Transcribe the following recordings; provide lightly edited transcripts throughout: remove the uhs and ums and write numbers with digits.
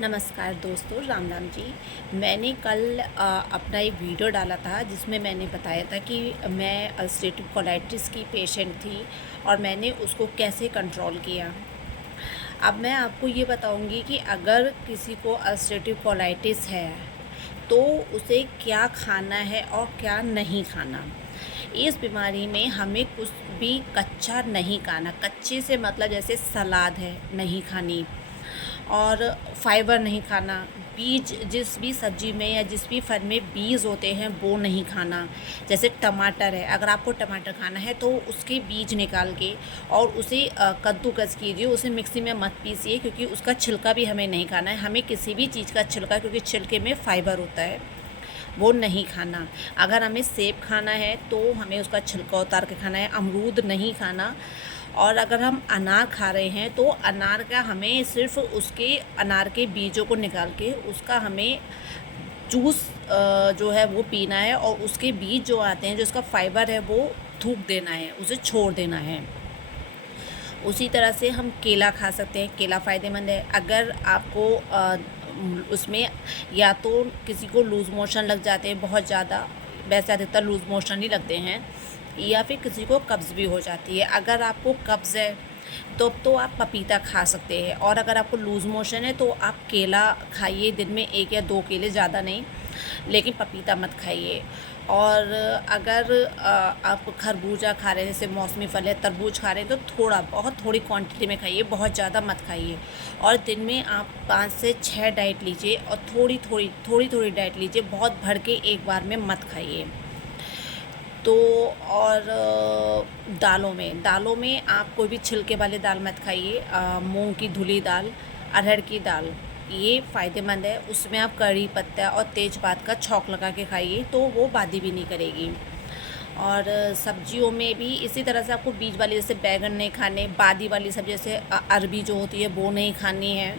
नमस्कार दोस्तों, राम राम जी। मैंने कल अपना एक वीडियो डाला था जिसमें मैंने बताया था कि मैं अल्सरेटिव कोलाइटिस की पेशेंट थी और मैंने उसको कैसे कंट्रोल किया। अब मैं आपको ये बताऊंगी कि अगर किसी को अल्सरेटिव कोलाइटिस है तो उसे क्या खाना है और क्या नहीं खाना। इस बीमारी में हमें कुछ भी कच्चा नहीं खाना। कच्चे से मतलब जैसे सलाद है नहीं खानी, और फाइबर नहीं खाना। बीज जिस भी सब्जी में या जिस भी फल में बीज होते हैं वो नहीं खाना। जैसे टमाटर है, अगर आपको टमाटर खाना है तो उसके बीज निकाल के और उसे कद्दूकस कीजिए, उसे मिक्सी में मत पीसिए, क्योंकि उसका छिलका भी हमें नहीं खाना है। हमें किसी भी चीज़ का छिलका, क्योंकि छिलके में फाइबर होता है, वो नहीं खाना। अगर हमें सेब खाना है तो हमें उसका छिलका उतार के खाना है। अमरूद नहीं खाना। और अगर हम अनार खा रहे हैं तो अनार का हमें सिर्फ उसके अनार के बीजों को निकाल के उसका हमें जूस जो है वो पीना है, और उसके बीज जो आते हैं, जो उसका फाइबर है, वो थूक देना है, उसे छोड़ देना है। उसी तरह से हम केला खा सकते हैं। केला फ़ायदेमंद है। अगर आपको उसमें या तो किसी को लूज़ मोशन लग जाते हैं बहुत ज़्यादा, वैसे अधिकतर लूज़ मोशन ही लगते हैं, या फिर किसी को कब्ज़ भी हो जाती है। अगर आपको कब्ज़ है तो आप पपीता खा सकते हैं, और अगर आपको लूज़ मोशन है तो आप केला खाइए, दिन में 1 या 2 केले, ज़्यादा नहीं, लेकिन पपीता मत खाइए। और अगर आप खरबूजा खा रहे हैं, जैसे मौसमी फल है, तरबूज खा रहे हैं, तो थोड़ा बहुत थोड़ी क्वांटिटी में खाइए, बहुत ज़्यादा मत खाइए। और दिन में आप 5 से 6 डाइट लीजिए, और थोड़ी थोड़ी डाइट लीजिए, बहुत भर के एक बार में मत खाइए। तो और दालों में आप कोई भी छिलके वाली दाल मत खाइए। मूंग की धुली दाल, अरहर की दाल, ये फ़ायदेमंद है। उसमें आप कड़ी पत्ता और तेज़पात का छौंक लगा के खाइए, तो वो बादी भी नहीं करेगी। और सब्जियों में भी इसी तरह से आपको बीज वाली, जैसे बैगन नहीं खाने। बादी वाली सब्जी जैसे अरबी जो होती है वो नहीं खानी है।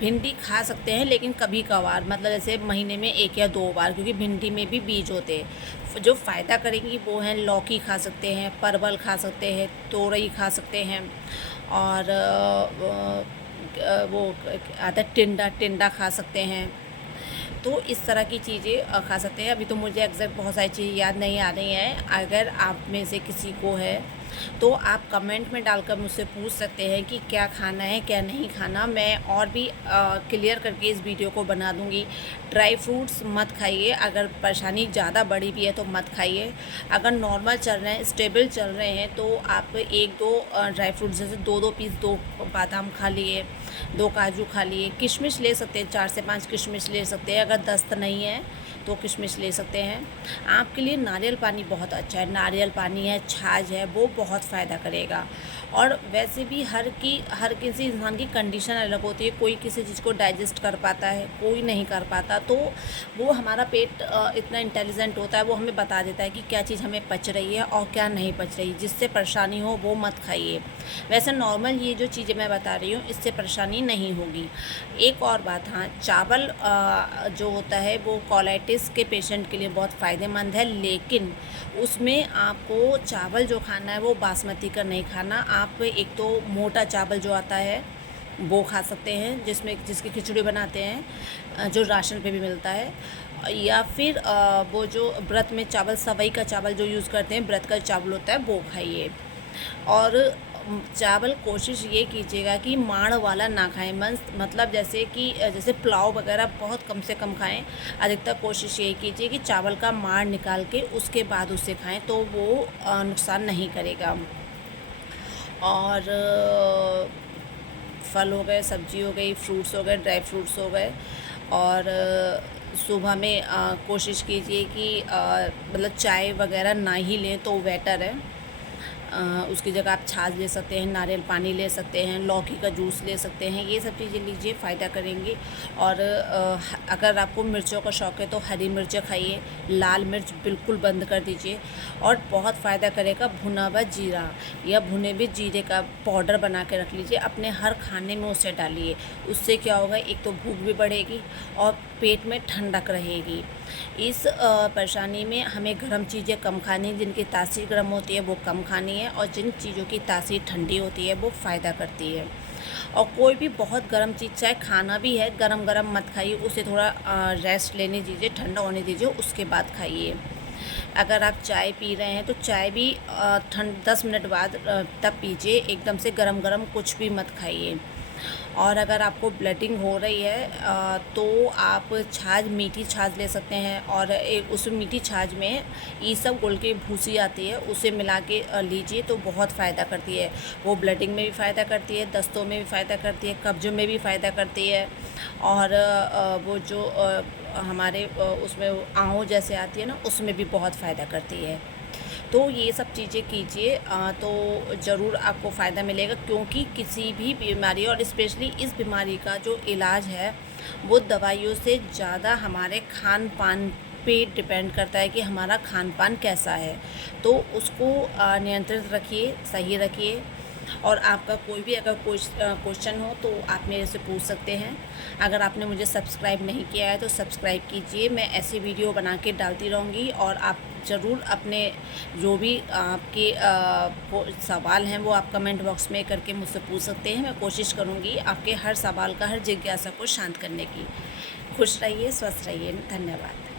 भिंडी खा सकते हैं, लेकिन कभी कभार, मतलब जैसे महीने में 1 या 2 बार, क्योंकि भिंडी में भी बीज होते हैं। जो फ़ायदा करेंगी वो हैं लौकी खा सकते हैं, परवल खा सकते हैं, तोरई खा सकते हैं, और वो आता है टिंडा, टिंडा खा सकते हैं। तो इस तरह की चीज़ें खा सकते हैं। अभी तो मुझे एग्जैक्ट बहुत सारी चीज़ें याद नहीं आ रही हैं। अगर आप में से किसी को है तो आप कमेंट में डालकर मुझसे पूछ सकते हैं कि क्या खाना है क्या नहीं खाना। मैं और भी क्लियर करके इस वीडियो को बना दूंगी। ड्राई फ्रूट्स मत खाइए। अगर परेशानी ज़्यादा बड़ी भी है तो मत खाइए। अगर नॉर्मल चल रहे हैं, स्टेबल चल रहे हैं, तो आप 1-2 ड्राई फ्रूट्स, जैसे 2-2 पीस, 2 बादाम खा लिए, 2 काजू खा लिए। किशमिश ले सकते हैं, 4 से 5 किशमिश ले सकते हैं। अगर दस्त नहीं है तो किशमिश ले सकते हैं। आपके लिए नारियल पानी बहुत अच्छा है। नारियल पानी है, छाछ है, वो बहुत फ़ायदा करेगा। और वैसे भी हर किसी इंसान की कंडीशन अलग होती है। कोई किसी चीज़ को डाइजेस्ट कर पाता है, कोई नहीं कर पाता। तो वो हमारा पेट इतना इंटेलिजेंट होता है, वो हमें बता देता है कि क्या चीज़ हमें पच रही है और क्या नहीं पच रही। जिससे परेशानी हो वो मत खाइए। वैसे नॉर्मल ये जो चीज़ें मैं बता रही हूँ, इससे परेशानी नहीं होगी। एक और बात, हाँ, चावल जो होता है वो कोलाइटिस के पेशेंट के लिए बहुत फ़ायदेमंद है, लेकिन उसमें आपको चावल जो खाना है वो बासमती का नहीं खाना। आप एक तो मोटा चावल जो आता है वो खा सकते हैं, जिसकी खिचड़ी बनाते हैं, जो राशन पे भी मिलता है। या फिर वो जो व्रत में चावल, सवई का चावल जो यूज़ करते हैं, व्रत का चावल होता है, वो खाइए। और चावल कोशिश ये कीजिएगा कि माड़ वाला ना खाएं। मतलब जैसे पुलाव वगैरह बहुत कम से कम खाएं। अधिकतर कोशिश यही कीजिए कि चावल का माड़ निकाल के उसके बाद उसे खाएं, तो वो नुकसान नहीं करेगा। और फल हो गए, सब्जी हो गई, फ्रूट्स हो गए, ड्राई फ्रूट्स हो गए। और सुबह में कोशिश कीजिए कि मतलब चाय वगैरह ना ही लें तो बेटर है। उसकी जगह आप छाछ ले सकते हैं, नारियल पानी ले सकते हैं, लौकी का जूस ले सकते हैं। ये सब चीज़ें लीजिए, फ़ायदा करेंगी। और अगर आपको मिर्चों का शौक़ है तो हरी मिर्च खाइए। लाल मिर्च बिल्कुल बंद कर दीजिए। और बहुत फ़ायदा करेगा भुना हुआ जीरा या भुने हुए जीरे का पाउडर बना के रख लीजिए, अपने हर खाने में उसे डालिए। उससे क्या होगा, एक तो भूख भी बढ़ेगी और पेट में ठंडक रहेगी। इस परेशानी में हमें गर्म चीज़ें कम खानी, जिनकी तासीर गर्म होती है वो कम खानी है, और जिन चीज़ों की तासीर ठंडी होती है वो फ़ायदा करती है। और कोई भी बहुत गर्म चीज़, चाहे खाना भी है, गरम गरम मत खाइए, उसे थोड़ा रेस्ट लेने दीजिए, ठंडा होने दीजिए, उसके बाद खाइए। अगर आप चाय पी रहे हैं तो चाय भी 10 मिनट बाद तब पीजिए, एकदम से गरम गरम कुछ भी मत खाइए। और अगर आपको ब्लीडिंग हो रही है तो आप छाछ, मीठी छाछ ले सकते हैं, और उस मीठी छाछ में ईसबगोल की भूसी आती है, उसे मिला के लीजिए तो बहुत फ़ायदा करती है। वो ब्लीडिंग में भी फ़ायदा करती है, दस्तों में भी फ़ायदा करती है, कब्ज़ में भी फ़ायदा करती है। और वो जो हमारे उसमें आँव जैसे आती है ना, उसमें भी बहुत फ़ायदा करती है। तो ये सब चीज़ें कीजिए तो ज़रूर आपको फ़ायदा मिलेगा, क्योंकि किसी भी बीमारी, और स्पेशली इस बीमारी का जो इलाज है वो दवाइयों से ज़्यादा हमारे खान पान पे डिपेंड करता है कि हमारा खान पान कैसा है। तो उसको नियंत्रित रखिए, सही रखिए। और आपका कोई भी अगर क्वेश्चन हो तो आप मेरे से पूछ सकते हैं। अगर आपने मुझे सब्सक्राइब नहीं किया है तो सब्सक्राइब कीजिए, मैं ऐसी वीडियो बना के डालती रहूँगी। और आप ज़रूर अपने जो भी आपके सवाल हैं वो आप कमेंट बॉक्स में करके मुझसे पूछ सकते हैं। मैं कोशिश करूँगी आपके हर सवाल का, हर जिज्ञासा को शांत करने की। खुश रहिए, स्वस्थ रहिए, धन्यवाद।